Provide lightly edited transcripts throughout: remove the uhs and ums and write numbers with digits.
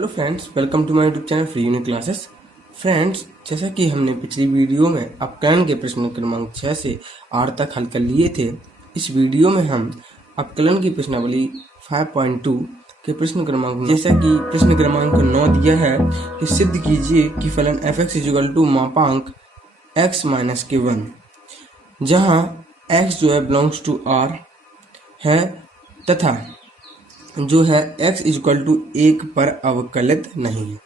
Hello friends, welcome to my YouTube channel free unique classes. Friends, जैसा कि हमने पिछली वीडियो में अपकलन के प्रश्न क्रमांक 6 से 8 तक हल कर लिए थे, इस वीडियो में हम अपकलन की प्रश्नावली 5.2 के प्रश्न क्रमांक, जैसा कि प्रश्न क्रमांक 9 दिया है कि सिद्ध कीजिए कि फलन f(x) = मापांक x - k1, जहां x जो है बिलोंग्स टू R है तथा जो है x = 1 पर अवकलित नहीं है।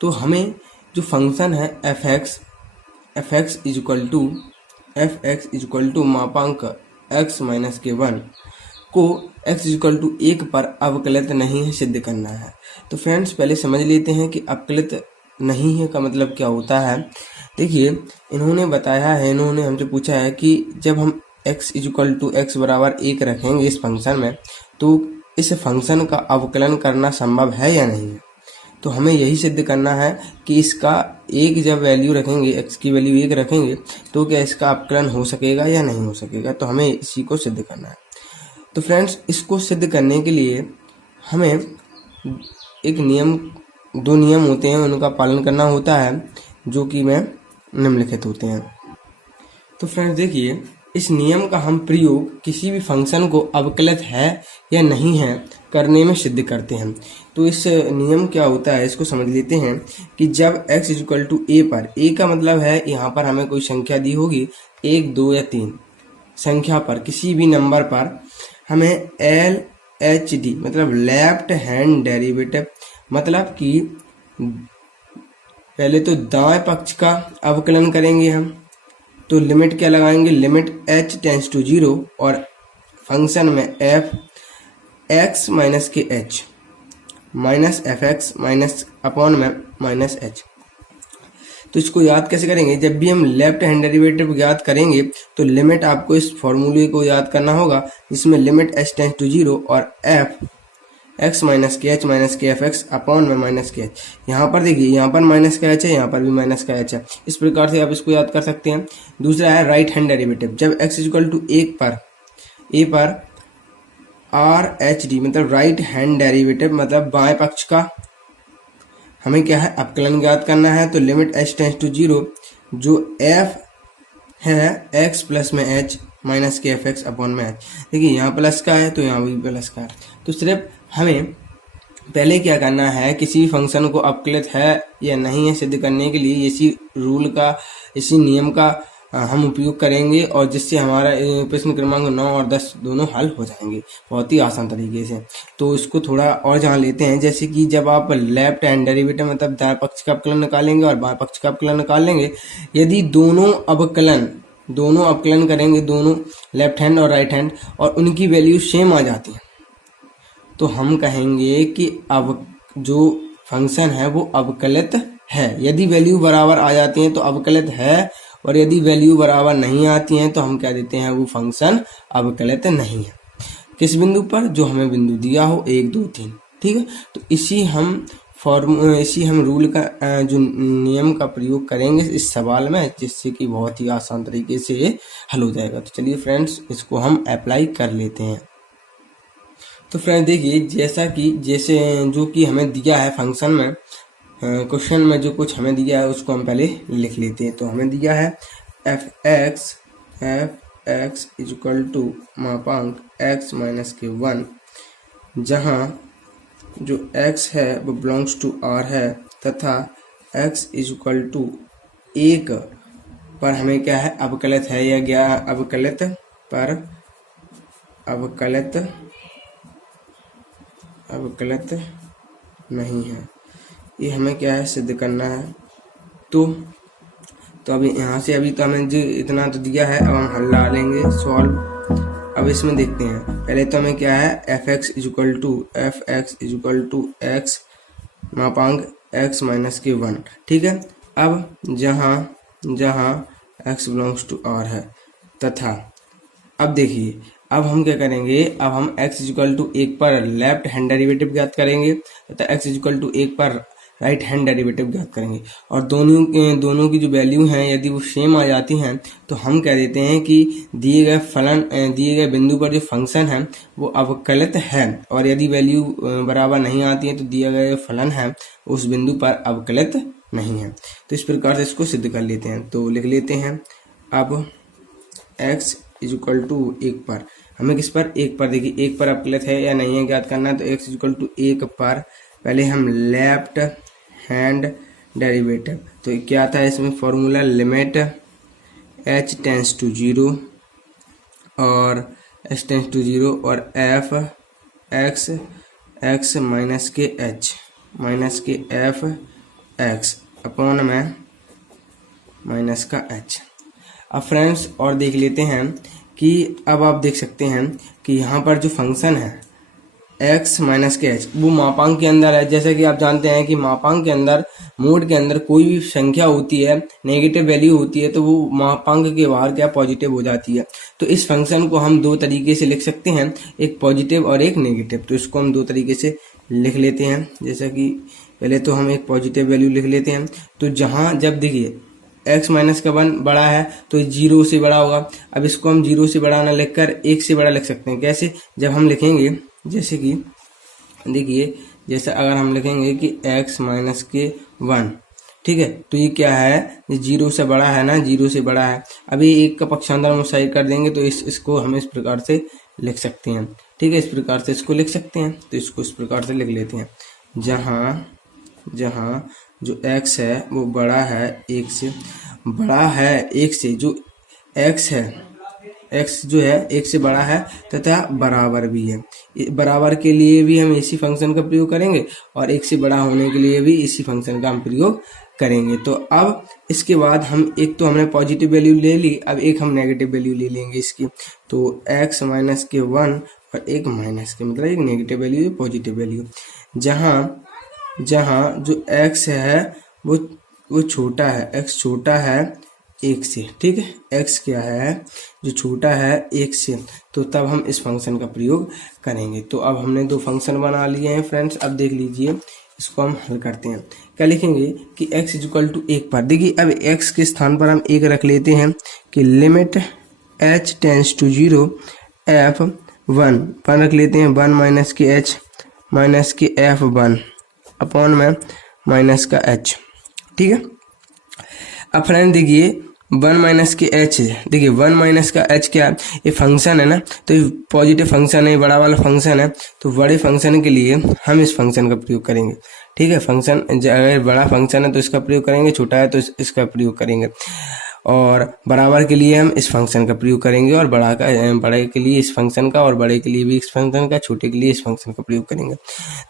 तो हमें जो फंक्शन है f(x) = मापांक x - k1 को x = 1 पर अवकलित नहीं है सिद्ध करना है। तो फ्रेंड्स, पहले समझ लेते हैं कि अवकलित नहीं है का मतलब क्या होता है। देखिए, इन्होंने बताया है, इन्होंने हमसे पूछा है कि जब हम x = x = 1 रखेंगे इस फंक्शन में, तो इस फंक्शन का अवकलन करना संभव है या नहीं है। तो हमें यही सिद्ध करना है कि इसका एक जब वैल्यू रखेंगे, x की वैल्यू 1 रखेंगे, तो क्या इसका अवकलन हो सकेगा या नहीं हो सकेगा। तो हमें इसी को सिद्ध करना है। तो फ्रेंड्स, इसको सिद्ध करने के लिए हमें एक नियम, 2 नियम होते हैं, उनका पालन करना होता है, जो कि में निम्नलिखित होते हैं। तो फ्रेंड्स देखिए, इस नियम का हम प्रयोग किसी भी फंक्शन को अवकलित है या नहीं है करने में सिद्ध करते हैं। तो इस नियम क्या होता है, इसको समझ लेते हैं कि जब x = a पर, a का मतलब है यहाँ पर हमें कोई संख्या दी होगी 1, 2 या 3 संख्या पर, किसी भी नंबर पर हमें LHD मतलब लेफ्ट हैंड डेरिवेटिव, मतलब कि पहले तो दाएं पक्ष का अवकलन करेंगे हम। तो लिमिट क्या लगाएंगे, लिमिट h टेंड्स टू 0 और फंक्शन में f(x - kh) minus f(x) minus h। तो इसको याद कैसे करेंगे, जब भी हम लेफ्ट हैंड डेरिवेटिव याद करेंगे तो लिमिट आपको इस फॉर्मूले को याद करना होगा, जिसमें लिमिट h टेंड्स टू 0 और f(x - kh) minus kf(x) minus kh। यहाँ पर देखिए, यहाँ पर माइनस का h है, यहाँ पर भी माइनस का h है। इस प्रकार से आप इसको याद कर सकते हैं। दूसरा है राइट हैंड डेरिवेटिव, जब x = 1 पर a पर RHD मतलब राइट हैंड डेरिवेटिव मतलब बाएं पक्ष का हमें क्या है, अवकलन ज्ञात करना है। तो लिमिट h टेंड्स टू 0 जो f है x प्लस में h माइनस kf(x) में h। देखिए, यहाँ प्लस का है तो यहाँ भी प्लस का है। तो सिर्फ हमें पहले क्या करना है, किसी भी फंक्शन को अवकलित है या नहीं है सिद्ध करने के लिए इसी रूल का, इसी नियम का हम उपयोग करेंगे, और जिससे हमारा प्रश्न क्रमांक 9 और 10 दोनों हल हो जाएंगे बहुत ही आसान तरीके से। तो इसको थोड़ा और जान लेते हैं। जैसे कि जब आप लेफ्ट हैंड डेरिवेटिव मतलब दाएं पक्ष का अवकलन निकालेंगे और बाएं पक्ष का अवकलन निकाल लेंगे, यदि दोनों अवकलन करेंगे, दोनों लेफ्ट हैंड और राइट हैंड, और उनकी वैल्यू सेम आ जाती है, तो हम कहेंगे कि जो फंक्शन है वो अवकलित है। यदि वैल्यू बराबर आ जाती हैं तो अवकलित है, और यदि वैल्यू बराबर नहीं आती हैं तो हम कह देते हैं वो फंक्शन अवकलित नहीं है। किस बिंदु पर, जो हमें बिंदु दिया हो 1, 2, 3। ठीक है, तो इसी हम रूल का जो नियम का प्रयोग करेंगे इस सवाल में, जिससे कि बहुत ही आसान तरीके से हल हो जाएगा। तो चलिए फ्रेंड्स, इसको हम अप्लाई कर लेते हैं। तो फ्रेंड्स देखिए, जैसे जो कि हमें दिया है फंक्शन में, क्वेश्चन में जो कुछ हमें दिया है उसको हम पहले लिख लेते हैं। तो हमें दिया है f(x) = मापांक x - k1, जहां जो x है वो बिलोंग्स टू R है तथा x = 1 पर हमें क्या है, अवकलित है या क्या अवकलित नहीं है, ये हमें क्या है, सिद्ध करना है। तो अभी यहाँ से, अभी तो हमें जो इतना तो दिया है, अब हम हल डालेंगे सॉल्व। अब इसमें देखते हैं, पहले तो हमें क्या है, f(x) = x मापांक x - k1। ठीक है, अब जहाँ x बिलोंग्स टू R है तथा अब देखिए, अब हम क्या करेंगे, अब हम x = 1 पर लेफ्ट हैंड डेरिवेटिव ज्ञात करेंगे तथा x = 1 पर राइट हैंड डेरिवेटिव ज्ञात करेंगे। और दोनों की जो वैल्यू हैं यदि वो सेम आ जाती हैं तो हम कह देते हैं कि दिए गए बिंदु पर जो फंक्शन है वो अवकलित है, और यदि वैल्यू बराबर नहीं आती है तो दिया गया फलन है उस बिंदु पर अवकलित नहीं है। तो इस प्रकार से इसको सिद्ध कर लेते हैं। तो लिख लेते हैं अब x इक्वल टू 1 पर, हमें किस पर, 1 पर, देखिए 1 पर अवकलित है या नहीं है ज्ञात करना है। तो x इक्वल टू 1 पर पहले हम लेफ्ट हैंड डेरिवेटिव, तो क्या आता है इसमें formula, limit h tends to 0 और h टेंस टू 0 और f x माइनस के f x अपॉन में माइनस का h। अब फ्रेंड्स और देख लेते हैं कि अब आप देख सकते हैं कि यहाँ पर जो फंक्शन है x माइनस के h वो मापांक के अंदर है। जैसे कि आप जानते हैं कि मापांक के अंदर, मोड के अंदर कोई भी संख्या होती है, नेगेटिव वैल्यू होती है तो वो मापांक के बाहर क्या पॉजिटिव हो जाती है। तो इस फंक्शन को हम दो तरीके से लिख सकते हैं, एक पॉजिटिव और एक नेगेटिव। तो इसको हम दो तरीके से लिख लेते हैं। जैसा कि पहले तो हम एक पॉजिटिव वैल्यू लिख लेते हैं। तो जहाँ जब देखिए x माइनस का 1 बड़ा है तो 0 से बड़ा होगा। अब इसको हम 0 से बड़ा ना लिखकर 1 से बड़ा लिख सकते हैं। कैसे, जब हम लिखेंगे, जैसे कि देखिए, जैसे अगर हम लिखेंगे कि x माइनस के 1, ठीक है, तो ये क्या है, ये 0 से बड़ा है ना, 0 से बड़ा है। अभी 1 का पक्षांतर हम साइड कर देंगे तो इसको हम इस प्रकार से लिख सकते हैं। ठीक है, इस प्रकार से इसको लिख सकते हैं। तो इसको इस प्रकार से लिख लेते हैं, जहाँ जो x है वो बड़ा है 1 से, जो x है, x जो है 1 से बड़ा है तथा बराबर भी है। बराबर के लिए भी हम इसी फंक्शन का प्रयोग करेंगे और 1 से बड़ा होने के लिए भी इसी फंक्शन का हम प्रयोग करेंगे। तो अब इसके बाद हम एक तो हमने पॉजिटिव वैल्यू ले ली, अब एक हम नेगेटिव वैल्यू ले लेंगे इसकी। तो x माइनस के 1 और एक माइनस के, मतलब एक नेगेटिव वैल्यू पॉजिटिव वैल्यू। जहाँ जो x है वो छोटा है, x छोटा है 1 से, ठीक है, x क्या है जो छोटा है 1 से, तो तब हम इस फंक्शन का प्रयोग करेंगे। तो अब हमने दो फंक्शन बना लिए हैं फ्रेंड्स। अब देख लीजिए, इसको हम हल करते हैं। क्या लिखेंगे कि x इक्वल टू 1 पर, देखिए अब x के स्थान पर हम 1 रख लेते हैं कि limit h tends to 0 f 1 पर रख लेते हैं 1 माइनस के h माइनस के f 1 अपॉन में माइनस का h। ठीक है, अब फ्रेंड देखिए 1 माइनस के h, देखिए 1 माइनस का h क्या है, ये फंक्शन है ना, तो ये पॉजिटिव फंक्शन है, बड़ा वाला फंक्शन है। तो बड़े फंक्शन के लिए हम इस फंक्शन का प्रयोग करेंगे। ठीक है, फंक्शन अगर बड़ा फंक्शन है तो इसका प्रयोग करेंगे, छोटा है तो इसका प्रयोग करेंगे। और बराबर के लिए हम इस फंक्शन का प्रयोग करेंगे, और बड़े के लिए इस फंक्शन का, और बड़े के लिए भी इस फंक्शन का, छोटे के लिए इस फंक्शन का प्रयोग करेंगे।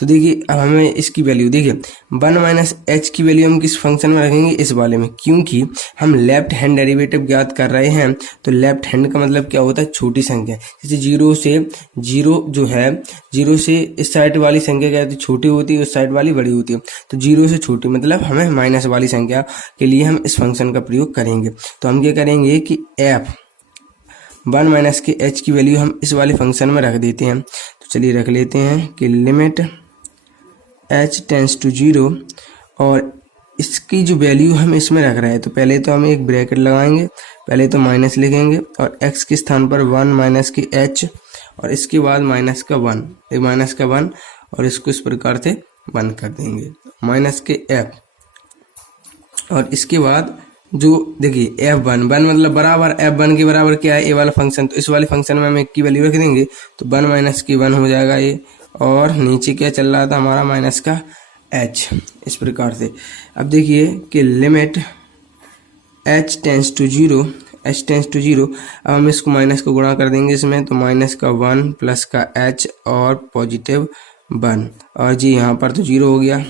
तो देखिए अब हमें इसकी वैल्यू, देखिए 1 माइनस h की वैल्यू हम किस फंक्शन में रखेंगे, इस वाले में, क्योंकि हम लेफ्ट हैंड डेरिवेटिव ज्ञात कर रहे हैं। तो लेफ्ट हैंड का मतलब क्या होता है, छोटी संख्या। जैसे 0 जो है, 0 से इस साइड वाली संख्या क्या होती है, छोटी होती है, उस साइड वाली बड़ी होती है। तो 0 से छोटी मतलब हमें माइनस वाली संख्या के लिए हम इस फंक्शन का प्रयोग करेंगे। तो हम क्या करेंगे कि f 1 माइनस के h की वैल्यू हम इस वाले फंक्शन में रख देते हैं। तो चलिए रख लेते हैं कि लिमिट h टेंस टू 0, और इसकी जो वैल्यू हम इसमें रख रहे हैं, तो पहले तो हम एक ब्रैकेट लगाएंगे, पहले तो माइनस लिखेंगे और x के स्थान पर 1 माइनस के h और इसके बाद माइनस का 1 और इसको इस प्रकार से बंद कर देंगे, माइनस के f। और इसके बाद जो देखिए f1 मतलब बराबर, f1 के बराबर क्या है, ये वाला फंक्शन। तो इस वाले फंक्शन में हम 1 की वैल्यू रख देंगे, तो 1 माइनस की 1 हो जाएगा ये, और नीचे क्या चल रहा था हमारा, माइनस का h, इस प्रकार से। अब देखिए कि लिमिट h टेंस टू 0, अब हम इसको माइनस को गुणा कर देंगे इसमें, तो माइनस का 1 प्लस का h और पॉजिटिव 1, और जी यहाँ पर तो 0 हो गया,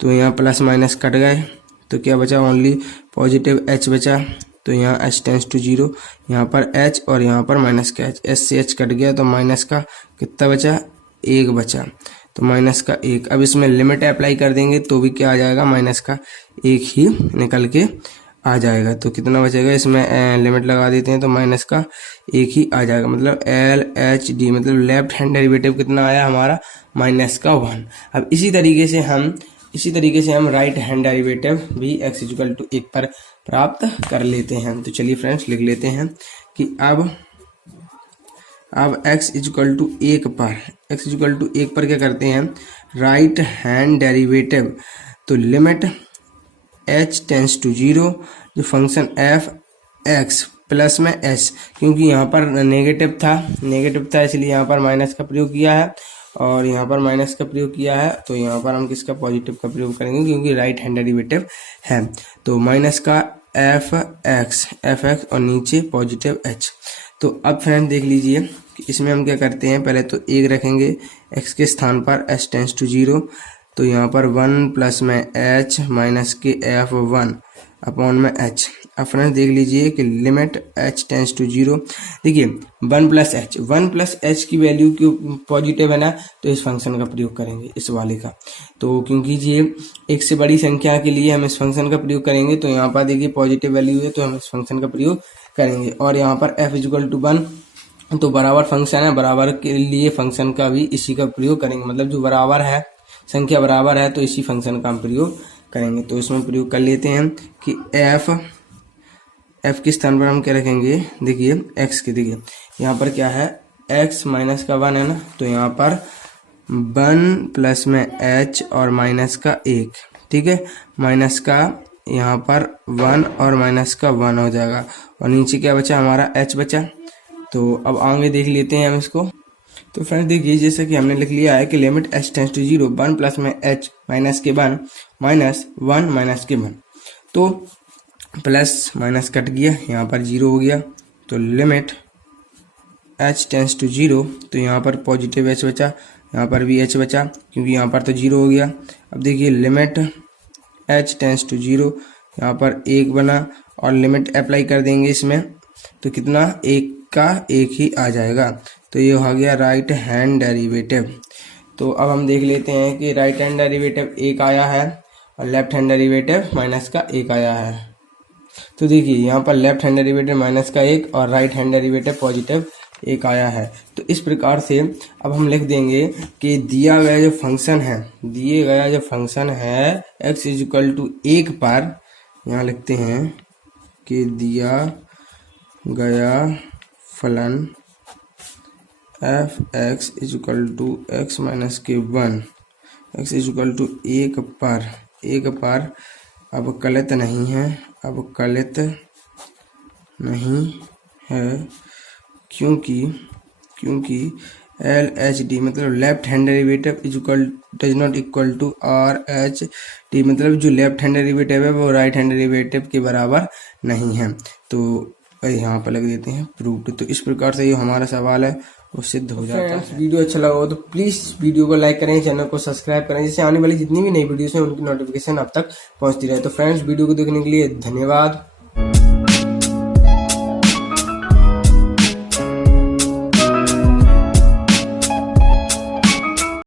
तो यहाँ प्लस माइनस कट गए, तो क्या बचा, ओनली पॉजिटिव h बचा। तो यहाँ h टेंस टू 0, यहाँ पर h और यहाँ पर माइनस का h, s से h कट गया, तो माइनस का कितना बचा, 1 बचा, तो माइनस का 1। अब इसमें लिमिट अप्लाई कर देंगे तो भी क्या आ जाएगा, माइनस का 1 ही निकल के आ जाएगा। तो कितना बचेगा, इसमें लिमिट लगा देते हैं तो माइनस का 1 ही आ जाएगा, मतलब LHD, मतलब लेफ्ट हैंड डेरिवेटिव कितना आया हमारा, माइनस का 1। अब इसी तरीके से हम इसी तरीके से हम राइट हैंड डेरिवेटिव भी x इक्वल टू 1 पर प्राप्त कर लेते हैं। तो चलिए फ्रेंड्स लिख लेते हैं कि अब x इक्वल टू 1 पर क्या करते हैं, राइट हैंड डेरिवेटिव। तो लिमिट h टेंस टू 0 जो फंक्शन f x प्लस में h, क्योंकि यहाँ पर नेगेटिव था इसलिए यहाँ पर माइनस का प्रयोग किया है और यहाँ पर माइनस का प्रयोग किया है। तो यहाँ पर हम किसका, पॉजिटिव का प्रयोग करेंगे क्योंकि राइट हैंड डेरिवेटिव है। तो माइनस का एफ एक्स और नीचे पॉजिटिव h। तो अब फ्रेंड देख लीजिए कि इसमें हम क्या करते हैं, पहले तो 1 रखेंगे x के स्थान पर, h टेंस टू 0। तो यहाँ पर 1 प्लस में h माइनस के f1 अपॉन में h। अब फ्रेंड्स देख लीजिए कि लिमिट h टेंस टू 0, देखिए 1 प्लस h की वैल्यू क्यों पॉजिटिव है ना, तो इस फंक्शन का प्रयोग करेंगे इस वाले का। तो क्योंकि ये एक से बड़ी संख्या के लिए हम इस फंक्शन का प्रयोग करेंगे, तो यहाँ पर देखिए पॉजिटिव वैल्यू है तो हम इस फंक्शन का प्रयोग करेंगे। और यहाँ पर f इक्वल टू 1, तो बराबर फंक्शन है, बराबर के लिए फंक्शन का भी इसी का प्रयोग करेंगे, मतलब जो बराबर है, संख्या बराबर है तो इसी फंक्शन का हम प्रयोग करेंगे। तो इसमें प्रयोग कर लेते हैं कि f के स्थान पर हम क्या रखेंगे, देखिए x के, देखिए यहाँ पर क्या है, x माइनस का 1 है ना, तो यहाँ पर 1 प्लस में h और माइनस का 1, ठीक है, माइनस का यहाँ पर 1 और माइनस का 1 हो जाएगा और नीचे क्या बचा, हमारा h बचा। तो अब आगे देख लेते हैं हम इसको। तो फ्रेंड्स देखिए जैसे कि हमने लिख लिया है कि limit h tends to 0 1 plus में h माइनस के 1 माइनस 1 माइनस के 1, तो प्लस माइनस कट गया, यहाँ पर 0 हो गया। तो लिमिट h टेंस टू 0, तो यहाँ पर पॉजिटिव h बचा, यहाँ पर भी h बचा क्योंकि यहाँ पर तो 0 हो गया। अब देखिए लिमिट h टेंस टू 0, यहाँ पर 1 बना और लिमिट अप्लाई कर देंगे इसमें, तो कितना, 1 का 1 ही आ जाएगा। तो ये हो गया राइट हैंड डेरिवेटिव। तो अब हम देख लेते हैं कि राइट हैंड डेरिवेटिव 1 आया है और लेफ्ट हैंड डेरिवेटिव माइनस का 1 आया है। तो देखिए यहाँ पर लेफ्ट हैंड डेरिवेटिव माइनस का 1 और राइट हैंड डेरिवेटिव पॉजिटिव 1 आया है। तो इस प्रकार से अब हम लिख देंगे कि दिया गया जो फंक्शन है x इक्वल टू 1 पर, यहाँ लिखते हैं कि दिया गया फलन f x equal to x minus के 1 x इक्वल टू 1 पर अब कलित नहीं है, क्योंकि LHD मतलब left hand derivative does not equal to RH, मतलब जो लेफ्ट हैंड डेरिवेटिव है वो राइट हैंड डेरिवेटिव के बराबर नहीं है। तो यहाँ पर लग देते हैं प्रूव्ड। तो इस प्रकार से ये हमारा सवाल है वो सिद्ध हो जाता है। वीडियो अच्छा लगा हो तो प्लीज़ वीडियो को लाइक करें, चैनल को सब्सक्राइब करें, जिससे आने वाली जितनी भी नई वीडियोस हैं उनकी नोटिफिकेशन आप तक पहुंचती रहे। तो फ्रेंड्स वीडियो को देखने के लिए धन्यवाद।